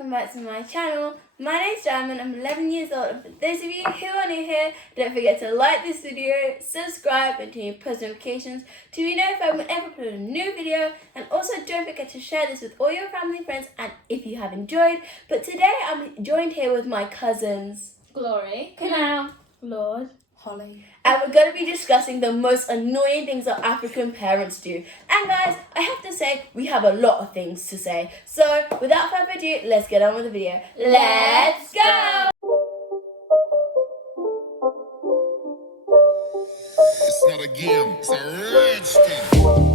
welcome back to my channel. My name's Diamond, I'm 11 years old, and for those of you who are new here, don't forget to like this video, subscribe and turn your post notifications to be notified whenever I upload a new video, and also don't forget to share this with all your family and friends and if you have enjoyed. But today I'm joined here with my cousins Glory, Canal, Lord, Holly. and we're going to be discussing the most annoying things that African parents do. And guys, I have to say, we have a lot of things to say. So, without further ado, let's get on with the video. Let's go! It's not a game, it's a rich thing.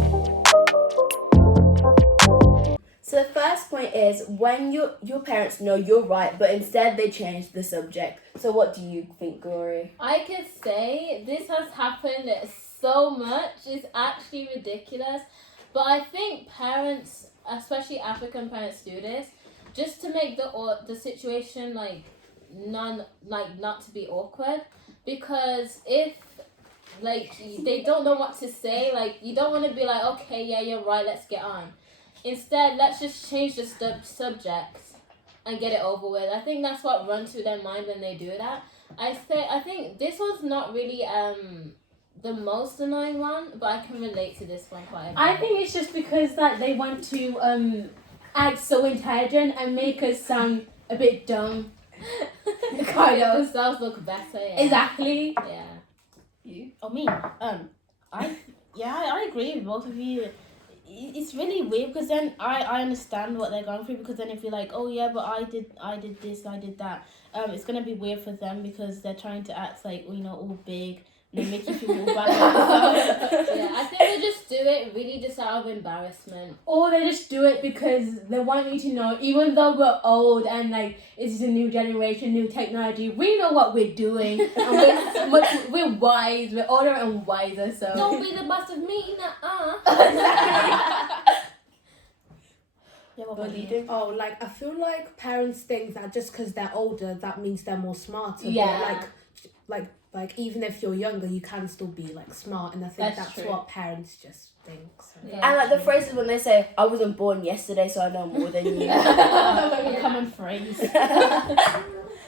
So the first point is when your parents know you're right, but instead they change the subject. So what do you think, Glory? I could say this has happened so much. It's actually ridiculous. But I think parents, especially African parents, do this just to make the situation not to be awkward. Because if they don't know what to say, you don't want to be like, okay, yeah, you're right, let's get on. Instead, let's just change the subject and get it over with. I think that's what runs through their mind when they do that. I think this one's not really the most annoying one, but I can relate to this one quite a bit. I think it's just because that they want to act so intelligent and make us sound a bit dumb. Kind of. Themselves look better. Yeah. Exactly. Yeah. You? Oh, me? I agree with both of you. It's really weird because then I understand what they're going through, because then if you're like, oh yeah, but I did this, I did that, it's gonna be weird for them because they're trying to act like, all big, and they make you feel all bad about yourself. Yeah, I think they just do it really just out of embarrassment. Or they just do it because they want you to know, even though we're old and it's a new generation, new technology, we know what we're doing. And we're wise, we're older and wiser, so. Don't be the boss of me, nah. Yeah, What do you think? Oh, I feel like parents think that just because they're older, that means they're more smarter. Yeah. But even if you're younger, you can still be smart, and I think That's that's true. what parents just think. So. Yeah. And the phrases when they say, I wasn't born yesterday, so I know more than you. Very common phrase.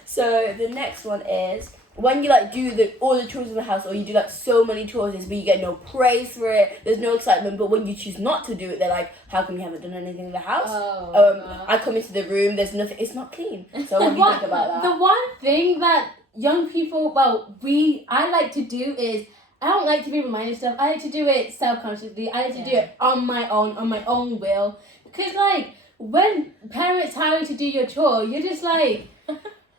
So the next one is when you do all the chores in the house, or you do so many chores, but you get no praise for it, there's no excitement, but when you choose not to do it, they're like, how come you haven't done anything in the house? Oh, I come into the room, there's nothing, it's not clean. So what do you think about that? The one thing that young people, I like to do is, I don't like to be reminded of stuff. I like to do it self-consciously. I like to do it on my own will. Because when parents tell you to do your chore, you're just like,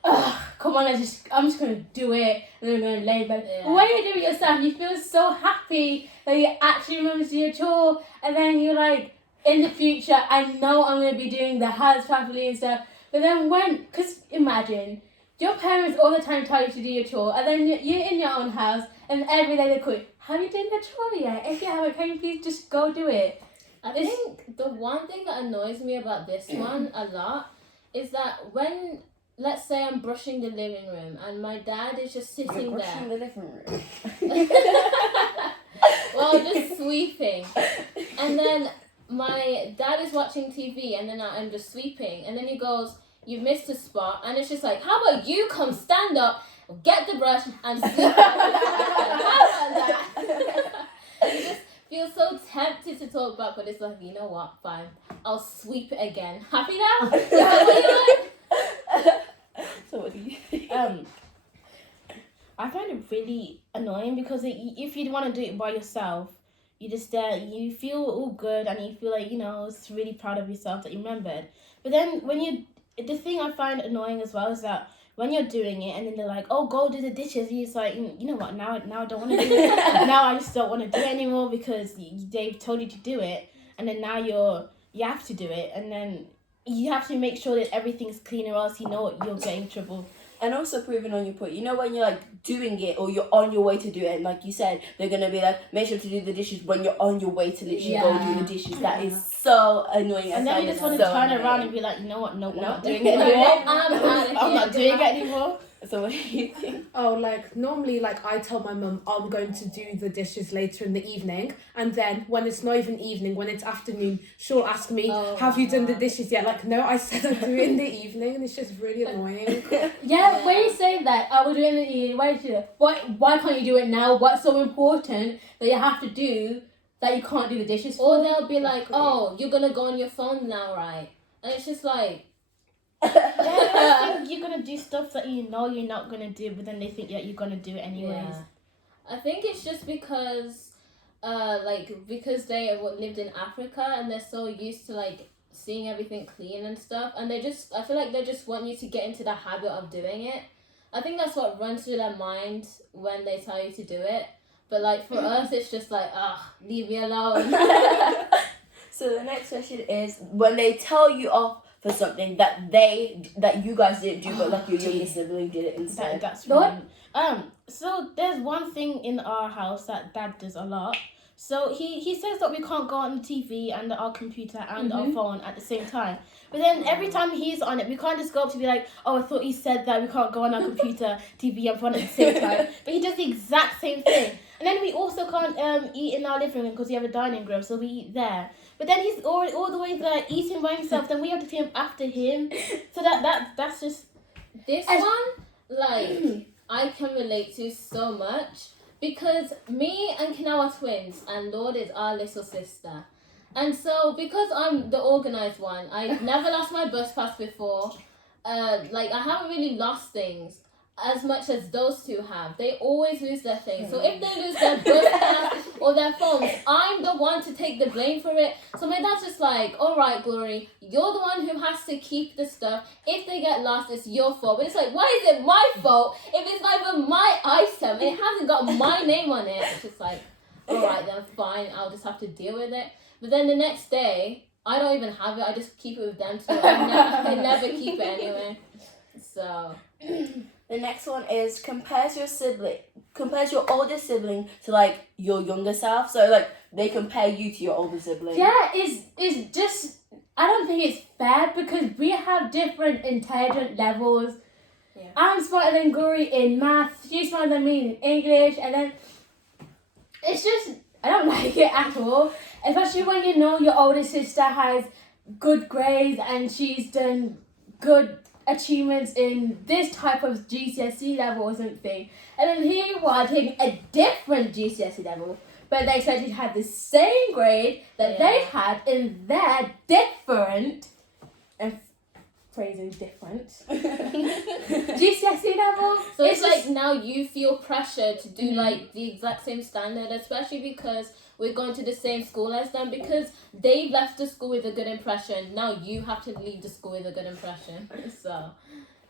ugh, come on, I'm just gonna do it, and then I'm gonna lay in bed. Yeah. But when you do it yourself, you feel so happy that you actually remember to do your chore, and then you're like, in the future, I know I'm gonna be doing the house properly and stuff. But then because imagine, your parents all the time tell you to do your chore, and then you're in your own house, and every day they call, have you done the chore yet? If you haven't, can you please just go do it? I think the one thing that annoys me about this one a lot is that when, let's say I'm brushing the living room and my dad is just sitting You're there. brushing the living room. Well, just sweeping. And then my dad is watching TV and then I'm just sweeping. And then he goes, you've missed a spot. And it's just like, how about you come stand up, get the brush and sweep it. How about that? You just feel so tempted to talk back, but it's like, you know what, fine. I'll sweep it again. Happy now? Is that what you like? So what do you think? I find it really annoying because if you want to do it by yourself, you just you feel all good and you feel it's really proud of yourself that you remembered. But then the thing I find annoying as well is that when you're doing it and then they're like, oh, go do the dishes, and it's like, you know what, now I don't want to do it. Now I just don't want to do it anymore because they've told you to do it, and then now you have to do it, and then you have to make sure that everything's clean, or else you'll get in trouble. And also proving on your point, when you're doing it or you're on your way to do it, and like you said, they're gonna be like, make sure to do the dishes when you're on your way to literally go do the dishes. That is so annoying. And then you just want to turn around and be like, you know what, no, I'm not doing it No, anymore. I'm out of here. I'm not doing it anymore. So what do you think? Oh, like normally, like I tell my mum I'm going to do the dishes later in the evening, and then when it's not even evening, when it's afternoon, she'll ask me, Oh "Have my you done the God. dishes yet?" Like, no, I said I'd do it in the evening, and it's just really annoying. Yeah, when you say that, I will do it in the evening. Why can't you do it now? What's so important that you have to do that you can't do the dishes for? Or they'll be like, oh, you're gonna go on your phone now, right? And it's just like, I think you're gonna do stuff that you know you're not gonna do, but then they think that you're gonna do it anyways. yeah. I think it's just because, because they lived in Africa and they're so used to like seeing everything clean and stuff, and I feel like they just want you to get into the habit of doing it. I think that's what runs through their mind when they tell you to do it. But like for us, it's just like, leave me alone. So the next question is, when they tell you off for something that you guys didn't do, but like your younger sibling did it instead. That's right. So there's one thing in our house that Dad does a lot. So he says that we can't go on the TV and our computer and our phone at the same time. But then every time he's on it, we can't just go up to be like, oh, I thought he said that we can't go on our computer, TV and phone at the same time. But he does the exact same thing. And then we also can't eat in our living room because we have a dining room, so we eat there. But then he's all the way there eating by himself. Then we have to clean after him. So that's just This one, like, I can relate to so much because me and Ken are twins and Lord is our little sister. And so because I'm the organised one, I never lost my bus pass before. I haven't really lost things as much as those two have. They always lose their things. So if they lose their bus pass or their phones, I'm the one to take the blame for it. So my dad's just like, all right, Glory, you're the one who has to keep the stuff. If they get lost, it's your fault. But it's like, why is it my fault if it's not even my item and it hasn't got my name on it? It's just like, all right, then fine, I'll just have to deal with it. But then the next day, I don't even have it. I just keep it with them too. I never keep it anyway. So The next one is compares your older sibling to like your younger self. So like they compare you to your older sibling. Yeah, it's just, I don't think it's fair because we have different intelligence levels. Yeah. I'm smarter than Guri in math, she's smarter than me in English, and then it's just, I don't like it at all. Especially when you know your older sister has good grades and she's done good achievements in this type of GCSE level or something. And then here you are taking a different GCSE level, but they expect you to have the same grade that they had in their different, and phrasing different, GCSE level. So it's like now you feel pressure to do like the exact same standard, especially because we're going to the same school as them, because they left the school with a good impression. Now you have to leave the school with a good impression. So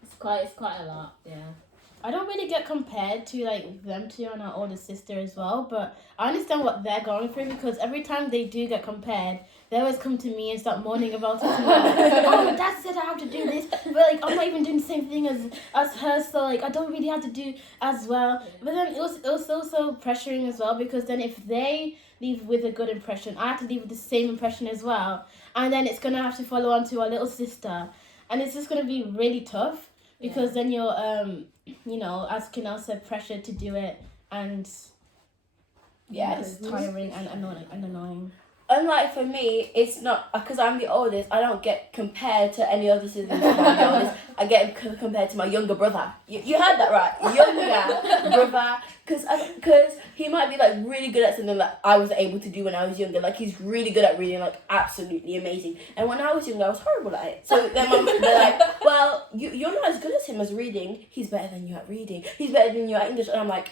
it's quite a lot, yeah. I don't really get compared to like them two and our older sister as well, but I understand what they're going through because every time they do get compared, they always come to me and start moaning about it. Oh, my dad said I have to do this, but like I'm not even doing the same thing as her, so like I don't really have to do as well. But then it was also pressuring as well because then if they leave with a good impression, I have to leave with the same impression as well, and then it's gonna have to follow on to our little sister, and it's just gonna be really tough. Because then you're, as Kinal said, pressured to do it, and it's tiring and annoying. Unlike for me, it's not, because I'm the oldest, I don't get compared to any other siblings. I'm the oldest. I get compared to my younger brother. You heard that right, younger brother, because he might be like really good at something that I was able to do when I was younger. Like he's really good at reading, like absolutely amazing. And when I was younger, I was horrible at it. So then they're like, well, you're not as good as him as reading. He's better than you at reading. He's better than you at English. And I'm like,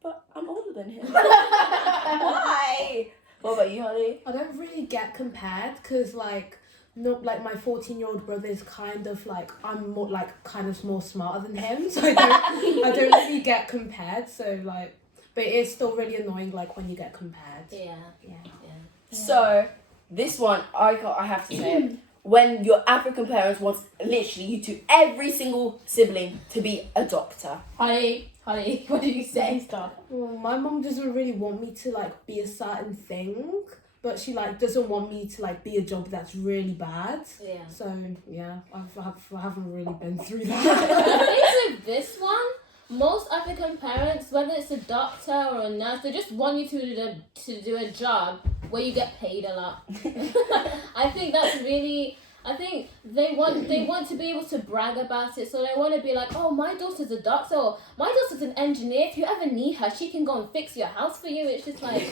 but I'm older than him. Why? What about you, Holly? I don't really get compared because like my 14-year-old brother is kind of like, I'm more like kind of more smarter than him, so I don't really get compared. So like, but it's still really annoying like when you get compared. Yeah. So this one I have to say it. When your African parents want literally you to every single sibling to be a doctor. Holly, what did you say? Stop. Well, my mum doesn't really want me to like be a certain thing. but she like doesn't want me to like be a job that's really bad. Yeah. So yeah, I haven't really been through I that. think with this one, most African parents, whether it's a doctor or a nurse, they just want you to do a job where you get paid a lot. I think that's really. I think they want to be able to brag about it, so they want to be like, oh, my daughter's a doctor, or my daughter's an engineer. If you ever need her, she can go and fix your house for you. It's just like,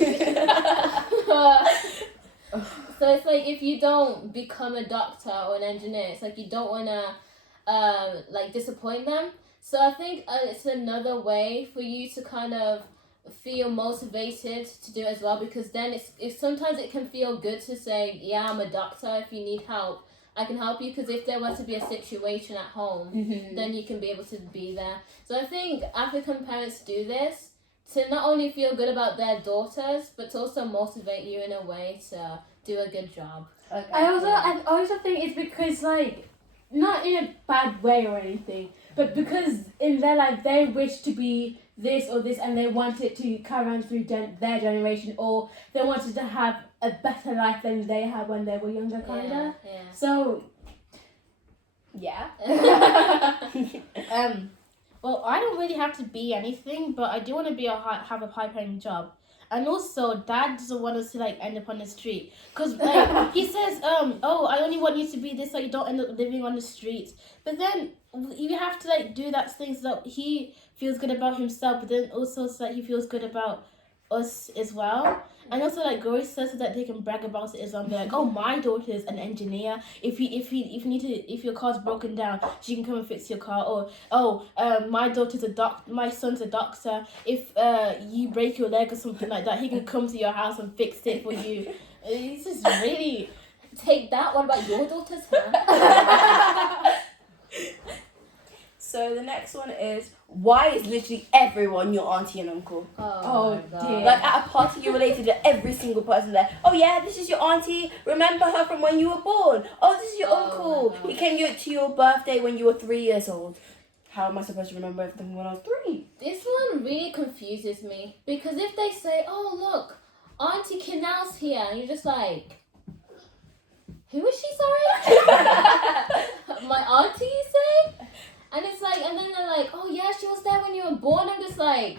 so it's like if you don't become a doctor or an engineer, it's like you don't want to like disappoint them. So I think it's another way for you to kind of feel motivated to do it as well, because then it's sometimes it can feel good to say, yeah, I'm a doctor. If you need help, I can help you, because if there were to be a situation at home, then you can be able to be there. So I think African parents do this to not only feel good about their daughters, but to also motivate you in a way to do a good job. Okay. I also think it's because, like, not in a bad way or anything, but because in their life they wish to be this or this, and they want it to carry on through their generation, or they wanted to have a better life than they had when they were younger, kinda. Yeah. So Yeah. Well, I don't really have to be anything, but I do want to be have a high-paying job. And also, Dad doesn't want us to like end up on the street, cause like he says, oh, I only want you to be this so you don't end up living on the streets. But then you have to like do that thing so that he feels good about himself, but then also so that he feels good about us as well. And also, like Glory says, so that they can brag about it as well. Be like, oh, my daughter's an engineer. If your car's broken down, she can come and fix your car. Or my son's a doctor. If you break your leg or something like that, he can come to your house and fix it for you. It's just really. Take that. What about your daughters, huh? So the next one is, why is literally everyone your auntie and uncle? Oh dear. my God. Like at a party, you're related to every single person there. Oh yeah, this is your auntie. Remember her from when you were born. Oh, this is your Oh uncle. my God. He came to your birthday when you were 3 years old. How am I supposed to remember everything when I was 3? This one really confuses me, because if they say, oh look, Auntie Canal's here, and you're just like, who is she, sorry? My auntie, you say? And it's like, and then they're like, oh yeah, she was there when you were born. I'm just like,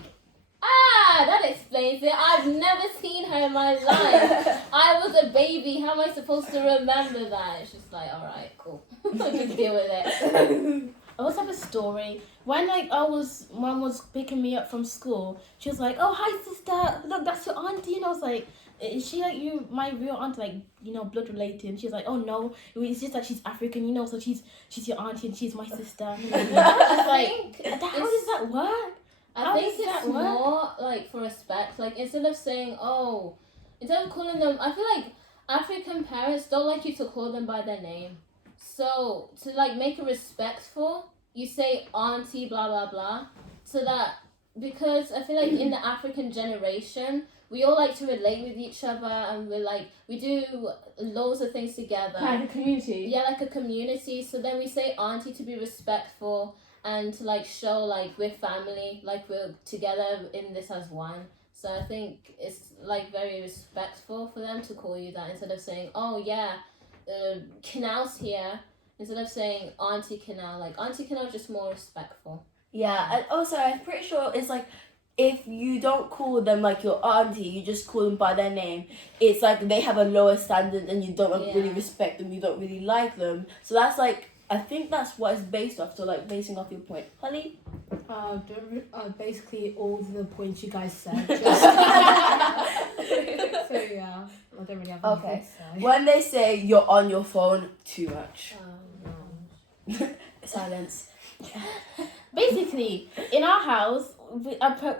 that explains it. I've never seen her in my life. I was a baby. How am I supposed to remember that? It's just like, all right, cool. Just deal with it. I also have a story. When Mom was picking me up from school, she was like, "Oh, hi sister, look, that's your auntie." And I was like, "Is she like you, my real aunt, like blood related?" And she was like, "Oh no, it's just that she's African, so she's your auntie and she's my sister." She's like, "How does that work?" I think it's more like for respect. Like instead of calling them, I feel like African parents don't like you to call them by their name. So to like make it respectful, you say auntie blah blah blah, so that, because I feel like in the African generation we all like to relate with each other, and we do loads of things together. Like a community. Yeah, like a community. So then we say auntie to be respectful and to like show like we're family, like we're together in this as one. So I think it's like very respectful for them to call you that, instead of saying, oh yeah, Canal's here, instead of saying Auntie Canal. Like Auntie Canal is just more respectful. Yeah, and also I'm pretty sure it's like, if you don't call them like your auntie, you just call them by their name, it's like they have a lower standard and you don't really respect them, you don't really like them. So that's like, I think that's what it's based off. So like basing off your point. Holly? Basically all the points you guys said. So yeah, I don't really have anything Okay. to say. When they say you're on your phone too much. Silence. Basically, in our house,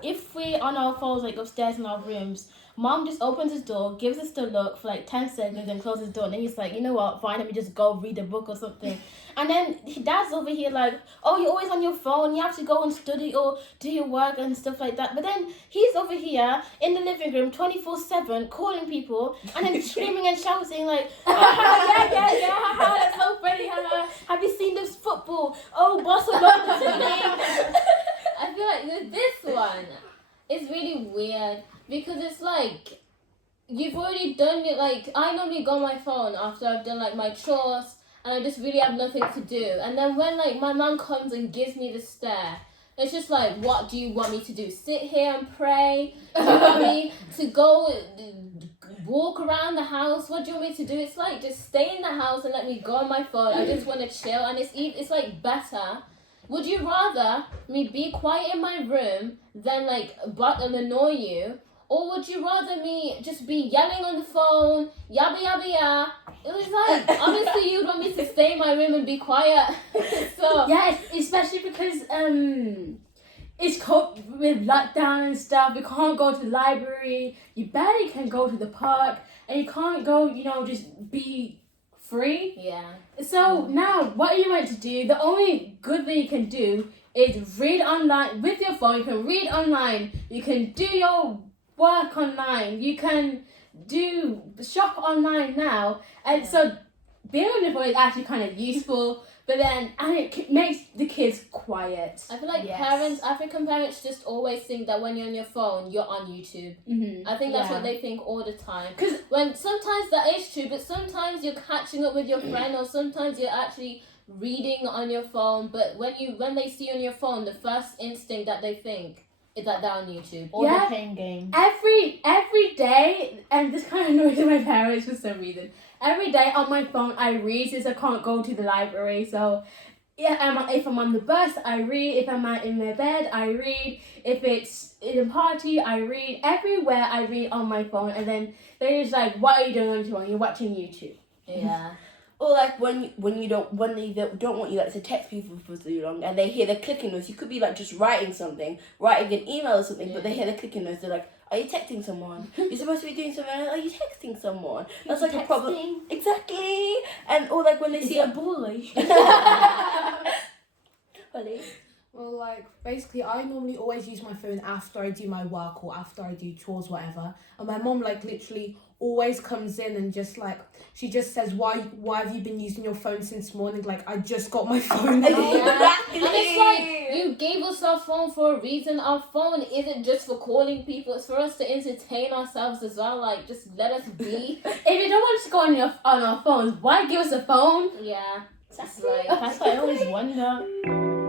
if we're on our phones like upstairs in our rooms, Mom just opens his door, gives us the look for like 10 seconds, and closes the door. And then he's like, you know what, fine, let me just go read a book or something. And then Dad's over here like, oh, you're always on your phone, you have to go and study or do your work and stuff like that. But then he's over here in the living room 24/7 calling people and then screaming and shouting like, yeah, that's so funny, have you seen this football? Oh, Barcelona's winning. I feel like with this one, it's really weird, because it's like, you've already done it. Like, I normally go on my phone after I've done like my chores and I just really have nothing to do. And then when like my mum comes and gives me the stare, it's just like, what do you want me to do? Sit here and pray? Do you want me to go walk around the house? What do you want me to do? It's like, just stay in the house and let me go on my phone. I just want to chill. And it's like better. Would you rather me be quiet in my room than like butt and annoy you? Or would you rather me just be yelling on the phone, yabba yabba ya? It was like, obviously you'd want me to stay in my room and be quiet. So Yeah, especially because it's with lockdown and stuff. We can't go to the library. You barely can go to the park, and you can't go, just be free. yeah. So now, what are you meant to do? The only good thing you can do is read online with your phone. You can read online. You can do your work online. You can do shop online now, and so being on your phone is actually kind of useful. But then, and it makes the kids quiet. I feel like African parents just always think that when you're on your phone, you're on YouTube. Mm-hmm. I think that's what they think all the time. Because when sometimes that is true, but sometimes you're catching up with your friend, or sometimes you're actually reading on your phone. But when they see you on your phone, the first instinct that they think is that they're on YouTube. Or they're playing games. Every day, and this kind of annoys my parents for some reason. Every day on my phone, I read since I can't go to the library. So, yeah, if I'm on the bus, I read. If I'm in my bed, I read. If it's in a party, I read. Everywhere, I read on my phone. And then they're just like, "What are you doing on your phone? You're watching YouTube." Yeah. Or like when they don't want you like to text people for too long, and they hear the clicking noise. You could be like just writing an email or something, but they hear the clicking noise. They're like, "Are you texting someone? You're supposed to be doing something. Are you texting someone?" That's like a problem. Exactly. And or like when they see a bully. Bully. Well, like, basically, I normally always use my phone after I do my work or after I do chores, whatever. And my mom, like, literally always comes in and just, like, she just says, why have you been using your phone since morning? Like, I just got my phone. Yeah. And it's like, you gave us our phone for a reason. Our phone isn't just for calling people. It's for us to entertain ourselves as well. Like, just let us be. If you don't want us to go on our phones, why give us a phone? Yeah. That's what I always wonder.